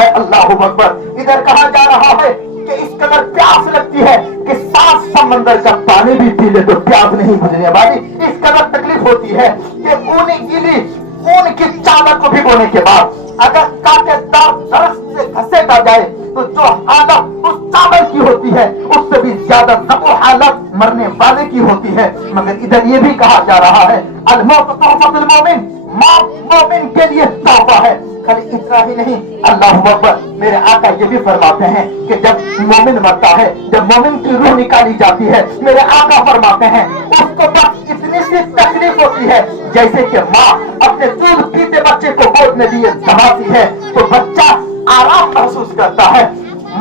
ہے اللہ اکبر. ادھر کہا جا رہا ہے کہ اس قدر پیاس لگتی ہے کہ 7 سمندر کا پانی بھی پی لے تو پیاس نہیں بجھنے والی. اس قدر تکلیف ہوتی ہے کہ اونی گیلی اون کی چادر کو بھگونے کے بعد اگر کانٹے دار درخت سے گھسیٹا جائے تو جو حالت اس چادر کی ہوتی ہے اس سے بھی زیادہ زبو حالت مرنے والے کی ہوتی ہے. مگر ادھر یہ بھی کہا جا رہا ہے الموت تحفۃ المومن, موت مومن کے لیے تحفہ ہے. خالی اتنا ہی نہیں, اللہ اکبر, میرے آقا یہ بھی فرماتے ہیں کہ جب مومن مرتا ہے, جب مومن کی روح نکالی جاتی ہے, میرے آقا فرماتے ہیں اس کو بس اتنی سی تکلیف ہوتی ہے جیسے کہ ماں اپنے دودھ پیتے بچے کو گود میں لیے دباتی ہے تو بچہ آرام محسوس کرتا ہے.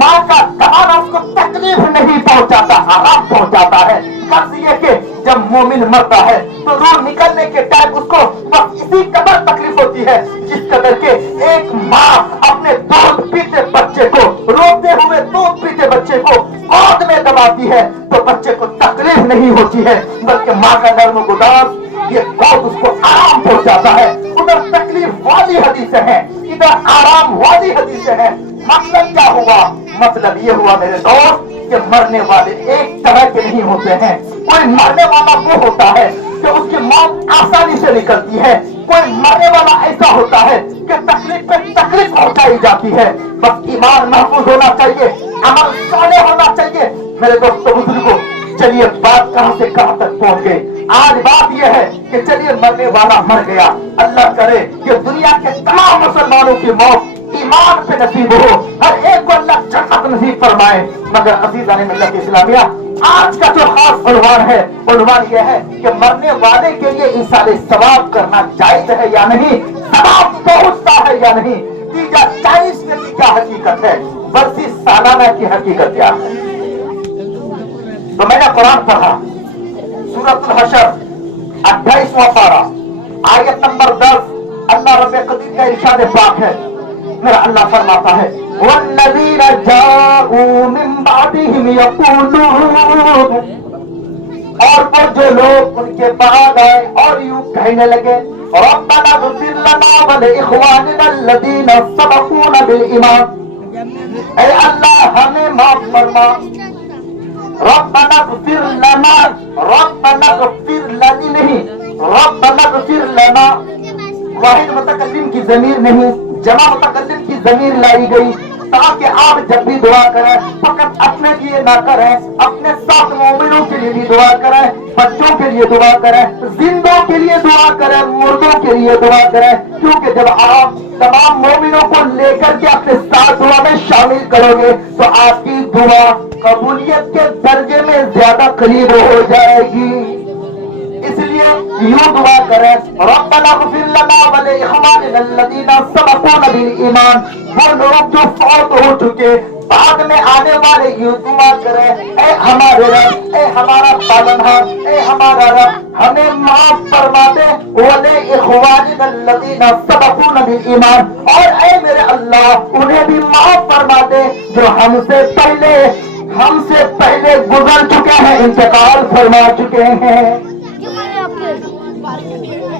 ماں کا دبانا اس کو تکلیف نہیں پہنچاتا, آرام پہنچاتا ہے. فرض یہ کہ جب مومن مرتا ہے تو روح نکلنے کے ٹائم اس کو بس اسی قدر تکلیف ہوتی ہے جس قدر کے ایک ماں اپنے دودھ پیتے بچے کو, روتے ہوئے دودھ پیتے بچے کو گود میں دباتی ہے تو بچے کو تکلیف نہیں ہوتی ہے بلکہ ماں کا نرم گداز یہ گود اس کو آرام پہنچاتا ہے. ادھر تکلیف والی حدیثیں ہیں, ادھر آرام والی حدیثیں ہیں. مطلب کیا ہوا؟ مطلب یہ ہوا میرے دوست کہ مرنے والے ایک طرح کے نہیں ہوتے ہیں. کوئی مرنے والا وہ ہوتا ہے کہ اس کی موت آسانی سے نکلتی ہے, کوئی مرنے والا ایسا ہوتا ہے کہ تکلیف پہ تکلیف پہنچائی جاتی ہے. بس ایمان محفوظ ہونا چاہیے, عمل صالح ہونا چاہیے. میرے دوستوں بزرگوں, چلیے بات کہاں سے کہاں تک پہنچ گئی. آج بات یہ ہے کہ چلیے مرنے والا مر گیا, اللہ کرے کہ دنیا کے تمام مسلمانوں کی موت ایمان پہ نصیب ہو, ہر ایک کو اللہ جنت نصیب فرمائے. مگر عزیزان ملت اسلامیہ, آج کا جو خاص عنوان ہے, عنوان یہ ہے کہ مرنے والے کے لیے ایصال ثواب کرنا جائز ہے یا نہیں, ثواب پہنچتا ہے یا نہیں. تیجا 40 میں کی کیا حقیقت ہے, برسی سالانہ کی حقیقت کیا ہے. تو میں نے قرآن پڑھا سورۃ الحشر 28واں پارہ آیت نمبر 10. اللہ رب قدیر کا ارشاد پاک ہے, میرا اللہ فرماتا ہے والذین جاءوا من بعدهم یقولون, اور وہ جو لوگ ان کے بعد آئے اور یوں کہنے لگے ربنا اغفر لنا ولاخواننا الذین سبقونا بالایمان, اے اللہ ہمیں معاف فرما. ربنا اغفر لنا, ربنا اغفر لنا نہیں, ربنا اغفر لنا واحد متکلم کی ضمیر نہیں, جمع متکلم کی ضمیر لائی گئی تاکہ آپ جب بھی دعا کریں فقط اپنے لیے نہ کریں, اپنے ساتھ مومنوں کے لیے بھی دعا کریں, بچوں کے لیے دعا کریں, زندوں کے لیے دعا کریں, مردوں کے لیے دعا کریں. کیونکہ جب آپ تمام مومنوں کو لے کر کے اپنے ساتھ دعا میں شامل کرو گے تو آپ کی دعا قبولیت کے درجے میں زیادہ قریب ہو جائے گی. اس لیے یوں دعا کریں ربنا اغفر لنا ولاخواننا الذین سبقونا بالایمان. وہ لوگ جو فوت ہو چکے بعد میں آنے والے یوں دعا کریں اے ہمارے رب, اے ہمارا پالنہار, اے ہمارا رب, ہمیں معاف فرما دے ولاخواننا الذین سبقونا بالایمان, اور اے میرے اللہ انہیں بھی معاف فرما دے جو ہم سے پہلے گزر چکے ہیں, انتقال فرما چکے ہیں.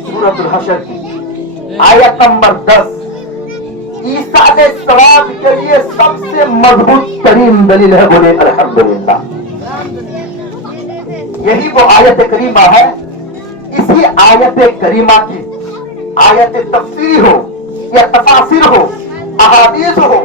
سورۃ الحشر کی آیت نمبر 10 ایصال ثواب کے لیے سب سے مضبوط ترین دلیل ہے, بولے الحمدللہ. یہی وہ آیت کریمہ ہے. اسی آیت کریمہ کی آیت تفسیری ہو یا تفاسیر ہو, احادیث ہو,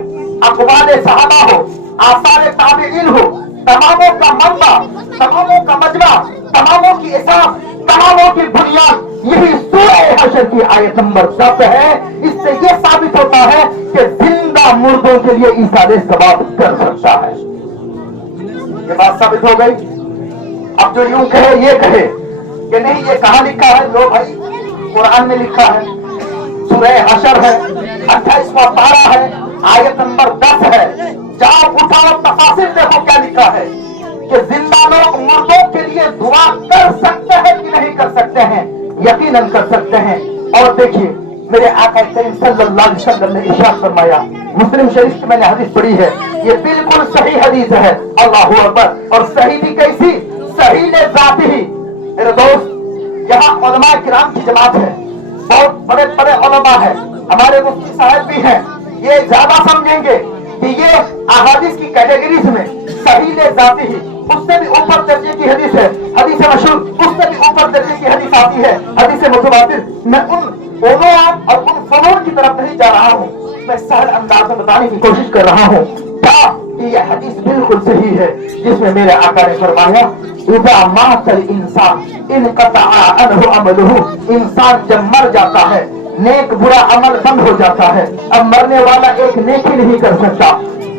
اقوال صحابہ ہو, آثار تابعین ہو, تماموں کا منبع, تماموں کا مجمع, تماموں کی اساس, تماموں کی بنیاد یہی سورہ حشر کی آیت نمبر 10 ہے. اس سے یہ ثابت ہوتا ہے کہ زندہ مردوں کے لیے ایصال ثواب کر سکتا ہے. یہ بات ثابت ہو گئی. اب جو یوں کہے یہ کہے کہ نہیں یہ کہاں لکھا ہے, لو بھائی قرآن میں لکھا ہے, سورہ حشر ہے, 28واں پارہ ہے, آیت نمبر 10 ہے. جاؤ اٹھاؤ تفاصیل دیکھو کیا لکھا ہے کہ زندہ لوگ مردوں کے لیے دعا کر سکتے ہیں کہ نہیں کر سکتے ہیں. یقیناً کر سکتے ہیں. اور دیکھیے میرے آقا کریم صلی اللہ علیہ وسلم نے ارشاد فرمایا, مسلم شریف کی میں نے حدیث پڑھی ہے, یہ بالکل صحیح حدیث ہے, اللہ اکبر. اور صحیح بھی کیسی, صحیح نے ذات ہی. میرے دوست یہاں علماء کرام کی جماعت ہے, بہت بڑے بڑے علماء ہیں, ہمارے مفتی صاحب بھی ہیں, یہ زیادہ سمجھیں گے کہ یہ احادیث کی کیٹیگریز میں صحیح ذاتی ہی اس سے بھی اوپر درجے کی حدیث ہے، حدیث مشہور اس سے بھی اوپر درجے کی حدیث آتی ہے، حدیث متواتر۔ میں ان علوم اور ان فنون کی طرف نہیں جا رہا ہوں، میں سہل انداز میں بتانے کی کوشش کر رہا ہوں کیا کہ یہ حدیث بالکل صحیح ہے، جس میں میرے آقا نے فرمایا اذا مات الانسان انقطع عنہ عملہ، انسان جب مر جاتا ہے نیک برا عمل بند ہو جاتا ہے۔ اب مرنے والا ایک نیکی نہیں کر سکتا،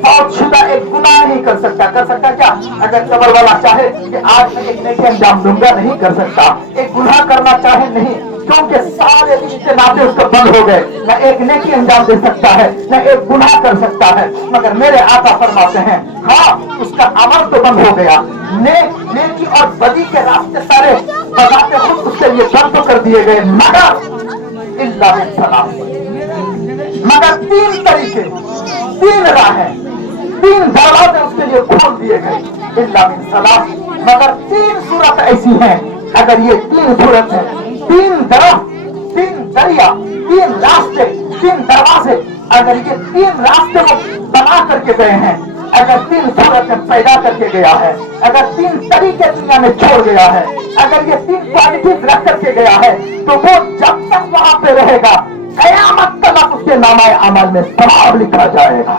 فوت شدہ ایک گناہ نہیں کر سکتا کیا؟ اگر قبر والا چاہے کہ آج میں ایک نیکی انجام دوں گا، نہیں کر سکتا۔ ایک گناہ کرنا چاہے نہیں، کیونکہ سارے رشتے ناطے اس کو بند ہو گئے، نہ ایک نیکی انجام دے سکتا ہے نہ ایک گناہ کر سکتا ہے۔ مگر میرے آقا فرماتے ہیں ہاں اس کا عمل تو بند ہو گیا، نیکی اور بدی کے راستے سارے بذات خود اس کے لیے بند تو کر دیے گئے، مگر الا بالسلام، مگر تین طریقے، تین راہیں، تین دروازے اس کے لیے کھول دیے گئے، الا بالسلام، مگر تین صورت ایسی ہیں، اگر یہ تین صورت ہے، تین دریا، تین راستے، تین دروازے، اگر یہ تین راستے وہ بنا کر کے گئے ہیں، اگر تین صورتیں پیدا کر کے گیا ہے، اگر تین طریقے دنیا میں چھوڑ گیا ہے، اگر یہ تین کوالٹیز رکھ کر کے گیا ہے، تو وہ جب تک وہاں پہ رہے گا قیامت تک اس کے نامہ اعمال میں ثواب لکھا جائے گا۔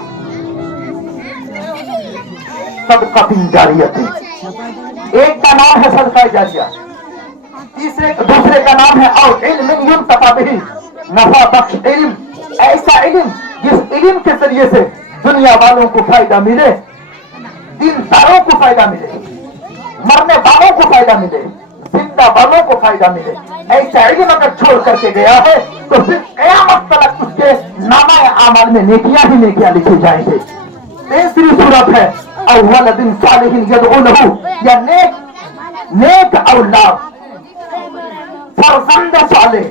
صدقہ جاریہ، ایک کا نام ہے صدقہ جاریہ، دوسرے کا نام ہے اور علم ينتفع به، نفع بخش علم، ایسا علم جس علم کے ذریعے سے دنیا والوں کو فائدہ ملے، دینداروں کو فائدہ ملے، مرنے والوں کو فائدہ ملے، زندہ والوں کو فائدہ ملے، ایسا علم اگر چھوڑ کر کے گیا ہے تو پھر قیامت تک اس کے نامہ اعمال میں نیکیاں ہی نیکیاں لکھی جائیں گے۔ تیسری صورت ہے اولد صالح یدعو لہ، یا نیک اولاد، فرزند صالح،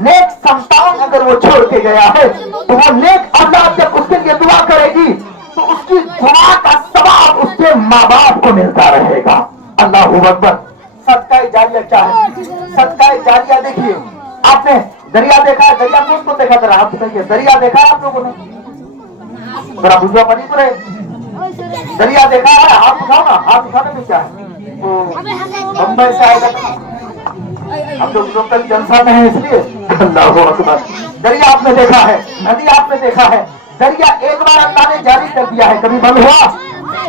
نیک سنتان اگر وہ چھوڑ کے گیا ہے تو وہ نیک اولاد جب اس کے لیے دعا کرے گی تو اس کی دعا کا ثواب اس کے ماں باپ کو ملتا رہے گا۔ اللہ اکبر۔ صدقہ جاریہ کیا ہے؟ صدقہ جاریہ دیکھیے، آپ نے دریا دیکھا ہے؟ دریا کون کو دیکھا ذرا آپ بتائیے، دریا دیکھا ہے آپ لوگوں نے؟ ذرا بجوا پڑی تو رہے، دریا دیکھا ہے؟ ہاتھ اٹھاؤ نا، ہاتھ اٹھانے میں کیا ہے؟ بمبئی سے آئے گا، ہم لوگ لوکل جلسہ میں ہیں اس لیے۔ اللہ اکبر۔ دریا آپ نے دیکھا ہے، ندی آپ نے دیکھا ہے، دریا ایک بار اللہ نے جاری کر دیا ہے، کبھی بند ہوا؟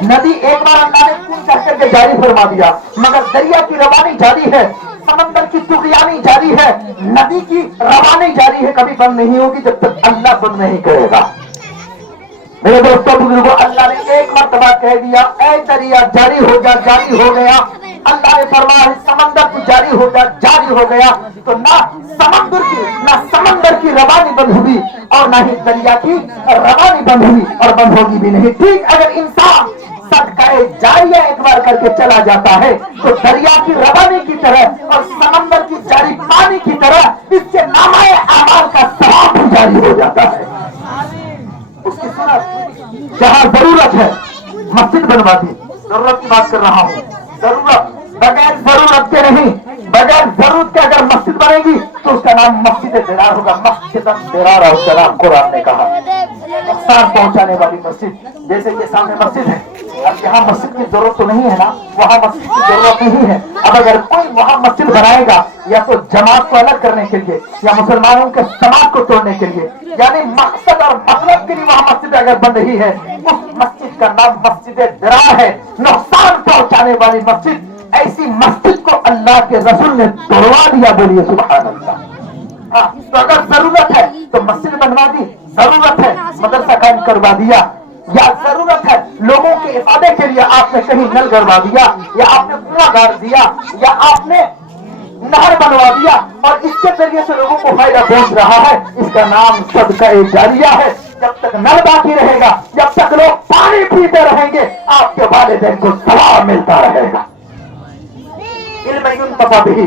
ندی ایک بار اللہ نے کن کہہ کر کے جاری فرما دیا، مگر دریا کی روانی جاری ہے، سمندر کی طغیانی جاری ہے، ندی کی روانی جاری ہے، کبھی بند نہیں ہوگی جب تک اللہ بند نہیں کرے گا۔ میرے دوستوں بزرگوں، اللہ نے ایک مرتبہ کہہ دیا اے دریا جاری ہو جا، جاری ہو گیا۔ اللہ نے فرمایا سمندر کی جاری ہو جا، جاری ہو گیا، تو نہ سمندر کی روانی بند ہوئی اور نہ ہی دریا کی روانی بند ہوئی اور بند ہوگی بھی نہیں۔ ٹھیک اگر انسان صدقہ جاریہ ایک بار کر کے چلا جاتا ہے تو دریا کی روانی کی طرح اور سمندر کی جاری پانی کی طرح اس سے نامہ اعمال کا ثواب بھی جاری ہو جاتا ہے۔ اس کی سنت، جہاں ضرورت ہے مسجد بنوا دی، ضرورت کی بات کر رہا ہوں، ضرورت، بغیر ضرورت کے نہیں، بغیر ضرورت کے اگر مسجد بنے گی تو اس کا نام مسجد درار ہوگا، مسجد درار، اس کا نام قرآن نے کہا نقصان پہنچانے والی مسجد۔ جیسے یہ سامنے مسجد ہے، اب یہاں مسجد کی ضرورت تو نہیں ہے نا، وہاں مسجد کی ضرورت نہیں ہے، اب اگر کوئی وہاں مسجد بنائے گا یا تو جماعت کو الگ کرنے کے لیے یا مسلمانوں کے سماج کو توڑنے کے لیے، یعنی مقصد اور مطلب کے لیے وہاں مسجد اگر بن رہی ہے، اس مسجد کا نام مسجد درار ہے، نقصان پہنچانے والی مسجد۔ ایسی مسجد کو اللہ کے رسول نے توڑوا دیا، بولیے سبحان اللہ۔ ہاں تو اگر ضرورت ہے تو مسجد بنوا دی، ضرورت ہے مدرسہ قائم کروا دیا، یا ضرورت ہے لوگوں کے افادے کے لیے آپ نے کہیں نل گڑوا دیا، یا آپ نے کنواں گاڑ دیا، یا آپ نے نہر بنوا دیا اور اس کے ذریعے سے لوگوں کو فائدہ پہنچ رہا ہے، اس کا نام صدقہ جاریہ ہے۔ جب تک نل باقی رہے گا، جب تک لوگ پانی پیتے رہیں گے، آپ کے والدین کو ثواب ملتا رہے گا۔ علم ينتفع به،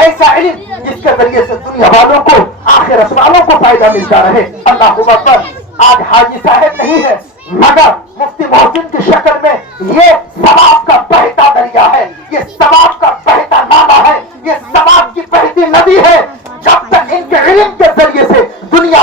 ایسا علم جس کے ذریعے سے دنیا والوں کو آخرت والوں کو فائدہ ملتا رہے۔ اللہ اکبر۔ آج حاجی صاحب نہیں ہے مگر مفتی محسن کی شکل میں یہ ثواب کا بہتا دریا ہے، یہ ثواب کا بہتا نامہ ہے، یہ ثواب کی بہتی ندی ہے۔ جب تک ان کے علم کے ذریعے سے دنیا